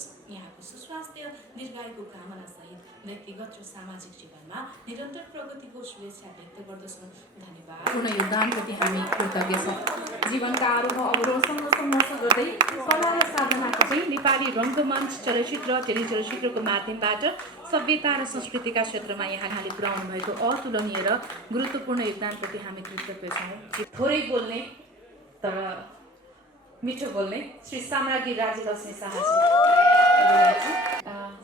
छ। यहाँको सुस्वास्थ्य दीर्घायुको कामना सहित व्यक्तिगत र सामाजिक जीवनमा निरन्तर प्रगतिको शुभेच्छा व्यक्त गर्दछौँ। धन्यवाद। पूर्ण योगदानप्रति हामी कृतज्ञ छौँ। जीवनका आरोह अवरोहसँग सङ्घर्ष गर्दै कला र साधनाको चाहिँ नेपाली रङ्गमञ्च चलचित्र टेलिचलचित्रको माध्यमबाट सभ्यता र संस्कृतिका क्षेत्रमा यहाँले पुर्याउनु भएको अतुलनीय र गुरुत्वपूर्ण योगदानप्रति हामी कृतज्ञ छौँ। थोरै बोल्ने तर मिठो बोल्ने श्री साम्राज्ञी राज्यलक्ष्मी शाहजी,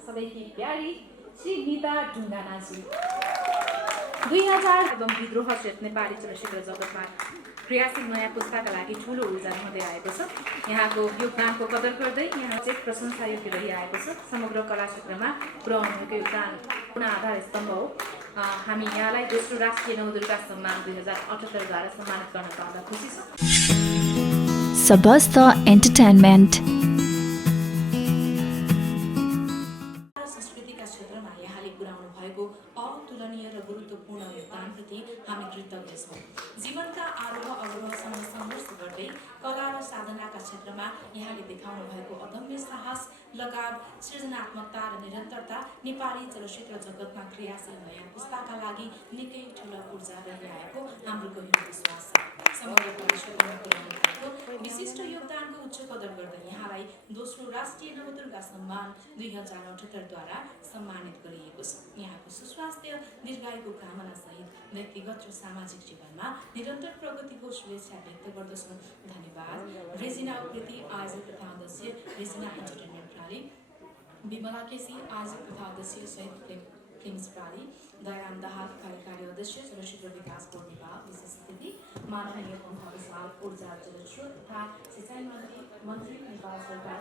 सबैकी प्यारी श्री निता ढुङ्गानाजी, 2000 एवं विद्रोह क्षेत्र नेपाली चलचित्र जगतमा क्रियाशील नयाँ पुस्ताका लागि ठुलो ऊर्जा रहँदै आएको छ। यहाँको योगदानको कदर गर्दै यहाँ चाहिँ प्रशंसा योग्य रहिआएको छ। समग्र कला क्षेत्रमा पुर्याउनु भएको योगदान पुनः आधार स्तम्भ हो। हामी यहाँलाई दोस्रो राष्ट्रिय नवदुर्गा सम्मान 2078 द्वारा सम्मानित गर्न पाउँदा खुसी छौँ। सबस्त एन्टरटेनमेन्ट संस्कृतिका क्षेत्रमा यहाँले पुर्याउनु भएको अतुलनीय र गुरुत्वपूर्ण योगदानप्रति हामी कृतज्ञ छौँ। जीवनका आरोह अवरोहसँग सङ्घर्ष गर्दै कला र साधनाका क्षेत्रमा यहाँले देखाउनु भएको अदम्य साहस, लगाव, सृजनात्मकता र निरन्तरता नेपाली चलचित्र जगतमा क्रियाशील नयाँ पुस्ताका लागि निकै ठुलो ऊर्जा रहिआएको हाम्रो गहिरो विश्वास छ। समग्र क्षेत्रमा पुर्याउनु भएको विशिष्ट योगदानको उच्च कदर गर्दै यहाँलाई दोस्रो राष्ट्रिय नवदुर्गा सम्मान 2078 द्वारा सम्मानित गरिएको छ। यहाँको सुस्वास्थ्य दीर्घायुको कामना सहित व्यक्तिगत र सामाजिक जीवनमा निरन्तर प्रगतिको शुभेच्छा व्यक्त गर्दछौँ। धन्यवाद। रेजिना उप्रेती आयोजक तथा अध्यक्ष रेजिना एन्टरटेनमेन्ट प्राली, विमला केसी आयोजक तथा अध्यक्ष सहित फिल्म्स प्राली, दयाराम दाहाल कार्यकारी अध्यक्ष चलचित्र विकास बोर्ड नेपाल विशेष अतिथि, माननीय पन्था विशाल ऊर्जा जलस्रोत तथा सिँचाइ मन्त्री नेपाल सरकार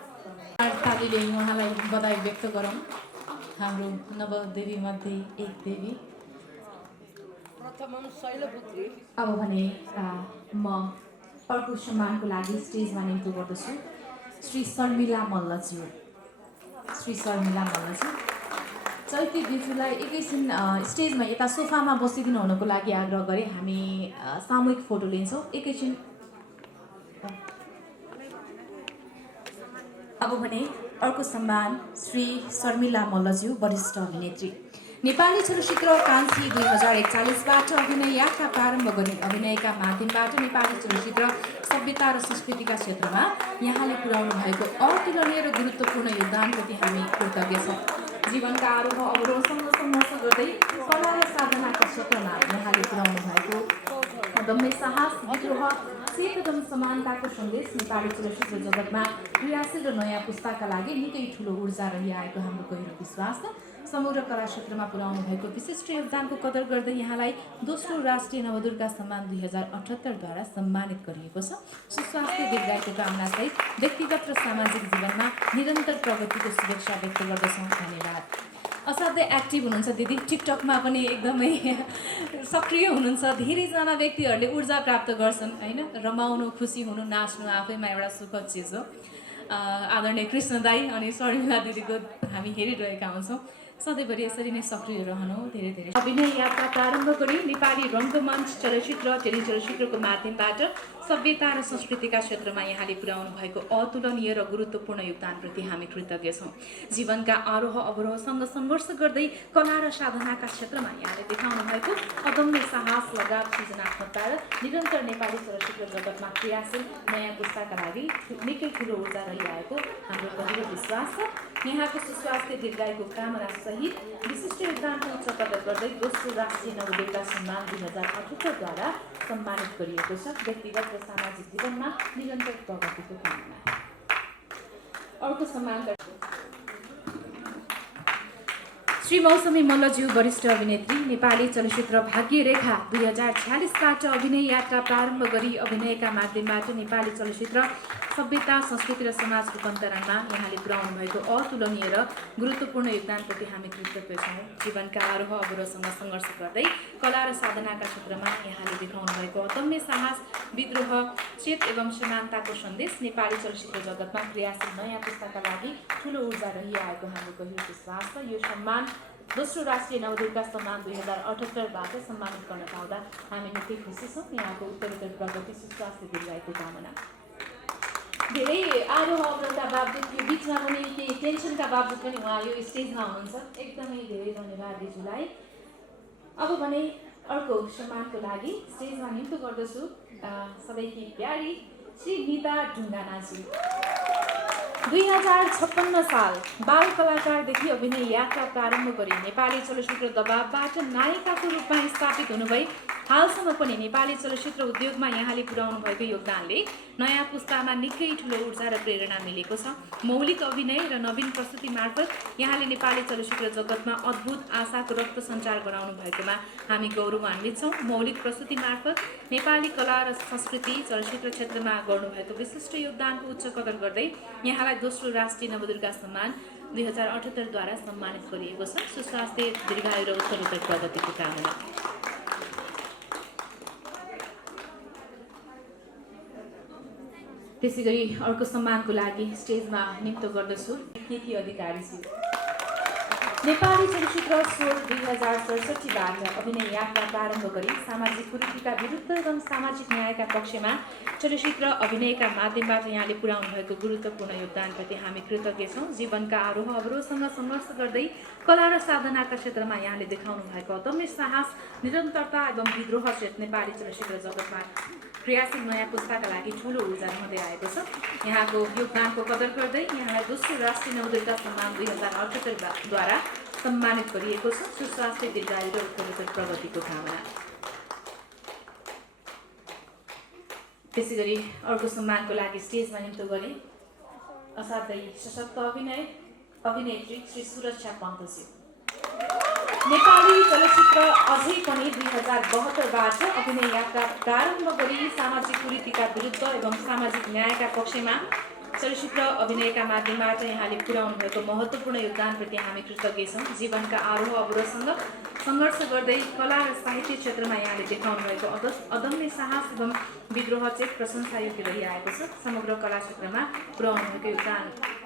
तालीले उहाँलाई बधाई व्यक्त गरौँ। हाम्रो नवदेवी मध्ये एक देवी। अब भने म अर्को सम्मानको लागि स्टेजमा निम्तो गर्दछु श्री शर्मिला मल्लज्यू। श्री शर्मिला मल्लज्यू चैती दिजुलाई एकैछिन स्टेजमा यता सोफामा बसिदिनु हुनको लागि आग्रह गरे। हामी सामूहिक फोटो लिन्छौँ एकैछिन। अब भने अर्को सम्मान श्री शर्मिला मल्लज्यू, वरिष्ठ अभिनेत्री। नेपाली चलचित्र कान्सी 2041बाट अभिनय यात्रा प्रारम्भ गरी अभिनयका माध्यमबाट नेपाली चलचित्र सभ्यता र संस्कृतिका क्षेत्रमा यहाँले पुर्याउनु भएको अतुलनीय र गुरुत्वपूर्ण योगदानप्रति हामी कृतज्ञ छौँ। जीवनका आरोह अवरोहसँग सङ्घर्ष गर्दै कला र साधनाका क्षेत्रमा यहाँले पुर्याउनु भएको अदम्य साहस, विद्रोह, सेत एवं समानताको सन्देश नेपाली चलचित्र जगतमा क्रियाशील र नयाँ पुस्ताका लागि निकै ठुलो ऊर्जा रहिआएको हाम्रो गहिरो विश्वास छ। समग्र कला क्षेत्रमा पुर्याउनु भएको विशिष्ट योगदानको कदर गर्दै यहाँलाई दोस्रो राष्ट्रिय नवदुर्गा सम्मान 2078 द्वारा सम्मानित गरिएको छ। सुस्वास्थ्य दीर्घायुको कामना सहित व्यक्तिगत र सामाजिक जीवनमा निरन्तर प्रगतिको शुभेच्छा व्यक्त गर्दछौँ। धन्यवाद। असाध्यै एक्टिभ हुनुहुन्छ दिदी, टिकटकमा पनि एकदमै सक्रिय हुनुहुन्छ। धेरैजना व्यक्तिहरूले ऊर्जा प्राप्त गर्छन् होइन। रमाउनु, खुसी हुनु, नाच्नु आफैमा एउटा सुखद चिज हो। आदरणीय कृष्ण दाई अनि शर्मिला दिदीको हामी हेरिरहेका हुन्छौँ। सधैँभरि यसरी नै सक्रिय रहनु। धेरै धेरै अभिनय यात्रा प्रारम्भ गरी नेपाली रङ्गमञ्च चलचित्र टेलिचलचित्रको माध्यमबाट सभ्यता र संस्कृतिका क्षेत्रमा यहाँले पुर्याउनु भएको अतुलनीय र गुरुत्वपूर्ण योगदानप्रति हामी कृतज्ञ छौँ। जीवनका आरोह अवरोहसँग सङ्घर्ष गर्दै कला र साधनाका क्षेत्रमा यहाँले देखाउनु भएको अदम्य साहस, लगाव, सृजनात्मकता र निरन्तर नेपाली चलचित्र जगतमा क्रियाशील नयाँ पुस्ताका लागि निकै ठुलो ऊर्जा रहिआएको हाम्रो गहिरो विश्वास छ। यहाँको सुस्वास्थ्य दीर्घायुको कामना सहित विशिष्ट योगदानको उच्च कदर गर्दै दोस्रो राष्ट्रिय नवदुर्गा सम्मान 2078 द्वारा सम्मानित गरिएको छ। व्यक्तिगत र सामाजिक जीवनमा निरन्तर प्रगतिको कामना। अर्को सम्मान श्री मौसमी मल्लज्यू, वरिष्ठ अभिनेत्री। नेपाली चलचित्र भाग्यरेखा 2046बाट अभिनय यात्रा प्रारम्भ गरी अभिनयका माध्यमबाट नेपाली चलचित्र सभ्यता, संस्कृति र समाज रूपान्तरणमा यहाँले पुर्याउनु भएको अतुलनीय र गुरुत्वपूर्ण योगदानप्रति हामी कृतज्ञ छौँ। जीवनका आरोह अवरोहसँग सङ्घर्ष गर्दै कला र साधनाका क्षेत्रमा यहाँले देखाउनु भएको अदम्य साहस, विद्रोह, चेत एवं समानताको सन्देश नेपाली चलचित्र जगतमा क्रियाशील नयाँ पुस्ताका लागि ठुलो ऊर्जा रहिआएको हाम्रो गहिरो विश्वास छ। यो सम्मान दोस्रो राष्ट्रिय नवदुर्गा सम्मान 2078बाट सम्मानित गर्न पाउँदा हामी निकै खुसी छौँ। यहाँको उत्तरोत्तर प्रगति, सुस्वास्थ्य दीर्घायुको कामना। धेरै आरोह अवरोहका बावजुद यो बिचमा पनि केही टेन्सनका बावजुद पनि उहाँ यो स्टेजमा हुनुहुन्छ। एकदमै धेरै धन्यवाद दिजुलाई। अब भने अर्को सम्मानको लागि स्टेजमा निम्तो गर्दछु सबैकी प्यारी श्री निता ढुङ्गानाजी। 2056 साल बाल कलाकारदेखि अभिनय यात्रा प्रारम्भ गरी नेपाली चलचित्र दबावबाट नायिकाको रूपमा स्थापित हुनुभई हालसम्म पनि नेपाली चलचित्र उद्योगमा यहाँले पुर्याउनु भएको योगदानले नयाँ पुस्तामा निकै ठुलो ऊर्जा र प्रेरणा मिलेको छ। मौलिक अभिनय र नवीन प्रस्तुति मार्फत यहाँले नेपाली चलचित्र जगतमा अद्भुत आशाको रक्त सञ्चार गराउनु भएकोमा हामी गौरवान्वित छौँ। मौलिक प्रस्तुति मार्फत नेपाली कला र संस्कृति चलचित्र क्षेत्रमा गर्नुभएको विशिष्ट योगदानको उच्च कदर गर्दै यहाँलाई दोस्रो राष्ट्रिय नवदुर्गा सम्मान 2078 द्वारा सम्मानित गरिएको छ। सुस्वास्थ्य, दीर्घायु र उत्तरोत्तर प्रगतिको कामना। त्यसैगरी अर्को सम्मानको लागि स्टेजमा निम्तो गर्दछु केटी अधिकारीजी। नेपाली चलचित्र स्वर 2067बाट अभिनय यात्रा प्रारम्भ गरी सामाजिक कुरीतिका विरुद्ध एवं सामाजिक न्यायका पक्षमा चलचित्र अभिनयका माध्यमबाट यहाँले पुर्याउनु भएको गुरुत्वपूर्ण योगदानप्रति हामी कृतज्ञ छौँ। जीवनका आरोह अवरोहसँग सङ्घर्ष गर्दै कला र साधनाका क्षेत्रमा यहाँले देखाउनु भएको अदम्य साहस, निरन्तरता एवं विद्रोह सहित नेपाली चलचित्र जगतमा क्रियाशील नयाँ पुस्ताका लागि ठुलो ऊर्जा रहँदै आएको छ। यहाँको योगदानको कदर गर्दै यहाँलाई दोस्रो राष्ट्रिय नवदुर्गा सम्मान 2078 द्वारा सम्मानित गरिएको छ। सुस्वास्थ्य, दीर्घायु र उत्तरोत्तर प्रगतिको कामना। त्यसैगरी अर्को सम्मानको लागि स्टेजमा निम्तो गरे असाध्यै सशक्त अभिनेत्री श्री सुरक्षा पन्तजी। नेपाली चलचित्र अझै पनि 2072बाट अभिनय यात्रा प्रारम्भ गरी सामाजिक कुरीतिका विरुद्ध एवं सामाजिक न्यायका पक्षमा चलचित्र अभिनयका माध्यमबाट यहाँले पुर्याउनु भएको महत्त्वपूर्ण योगदानप्रति हामी कृतज्ञ छौँ। जीवनका आरोह अवरोहसँग सङ्घर्ष गर्दै कला र साहित्य क्षेत्रमा यहाँले देखाउनु भएको अदम्य साहस एवं विद्रोह चाहिँ प्रशंसायोग्य रहिआएको छ। समग्र कला क्षेत्रमा पुर्याउनु भएको योगदानको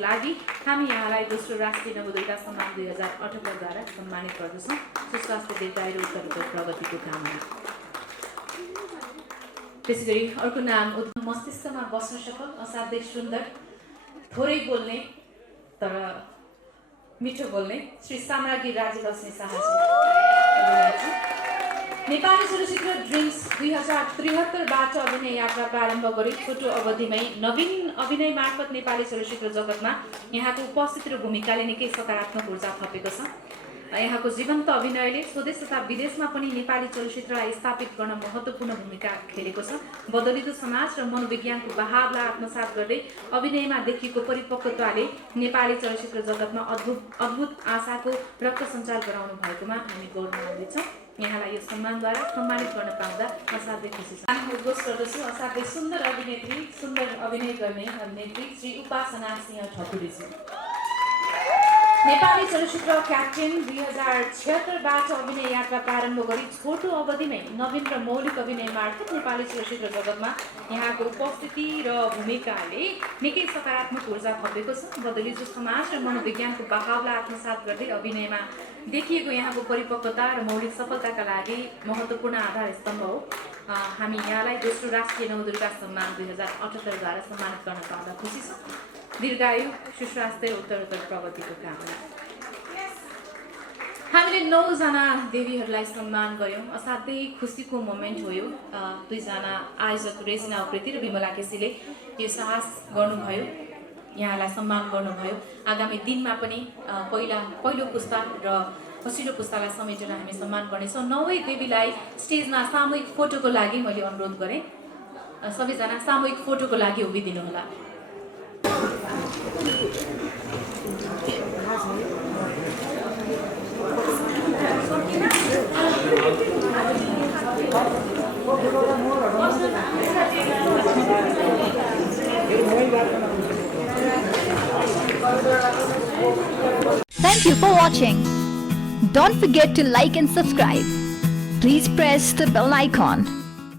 लागि हामी यहाँलाई दोस्रो राष्ट्रिय नवदुर्गा सम्मान 2078 द्वारा सम्मानित गर्दछौँ। सुस्वास्थ्य, दीर्घायु र उत्तरोत्तर प्रगतिको कामना। त्यसैगरी अर्को नाम मस्तिष्कमा बस्न सकल असाध्यै सुन्दर, थोरै बोल्ने तर मिठो बोल्ने श्री साम्राज्ञी राज्यलक्ष्मी शाहजी। नेपाली चलचित्र ड्रिम्स 2073बाट अभिनय यात्रा प्रारम्भ गरी छोटो अवधिमै नवीन अभिनय मार्फत नेपाली चलचित्र जगतमा यहाँको उपस्थिति र भूमिकाले निकै सकारात्मक ऊर्जा थपेको छ। यहाँको जीवन्त अभिनयले स्वदेश तथा विदेशमा पनि नेपाली चलचित्रलाई स्थापित गर्न महत्त्वपूर्ण भूमिका खेलेको छ। बदलिदो समाज र मनोविज्ञानको बहावलाई आत्मसात गर्दै अभिनयमा देखिएको परिपक्वताले नेपाली चलचित्र जगतमा अद्भुत आशाको रक्त सञ्चार गराउनु भएकोमा हामी गौरवान्वित छौँ। यहाँलाई यो सम्मानद्वारा सम्मानित गर्न पाउँदा असाध्यै खुसी छ। उद्घोष गर्दछु असाध्यै सुन्दर अभिनेत्री, सुन्दर अभिनय गर्ने अभिनेत्री श्री उपासना सिंह ठकुरीजी। नेपाली चलचित्र क्याप्टेन 2076बाट अभिनय यात्रा प्रारम्भ गरी छोटो अवधिमै नवीन र मौलिक अभिनय मार्फत नेपाली चलचित्र जगतमा यहाँको उपस्थिति र भूमिकाले निकै सकारात्मक ऊर्जा थपेको छ। बदलिदो समाज र मनोविज्ञानको बहावलाई आत्मसात गर्दै अभिनयमा देखिएको यहाँको परिपक्वता र मौलिक सफलताका लागि महत्त्वपूर्ण आधार स्तम्भ हो। हामी यहाँलाई दोस्रो राष्ट्रिय नवदुर्गा सम्मान 2078 द्वारा सम्मानित गर्न पाउँदा खुसी छ। दीर्घायु, सुस्वास्थ्य र उत्तरोत्तर प्रगतिको कामना। हामीले 9 जना देवीहरूलाई सम्मान गऱ्यौँ। असाध्यै खुसीको मोमेन्ट हो यो। 2 जना आयोजक रेजिना उप्रेती र विमला केसीले यो साहस गर्नुभयो, यहाँलाई सम्मान गर्नुभयो। आगामी दिनमा पनि पहिलो पुस्ता र पछिल्लो पुस्तालाई समेटेर हामी सम्मान गर्नेछौँ। 9 देवीलाई स्टेजमा सामूहिक फोटोको लागि मैले अनुरोध गरेँ। सबैजना सामूहिक फोटोको लागि उभिदिनु होला। Thank you for watching. Don't forget to like and subscribe. Please press the bell icon.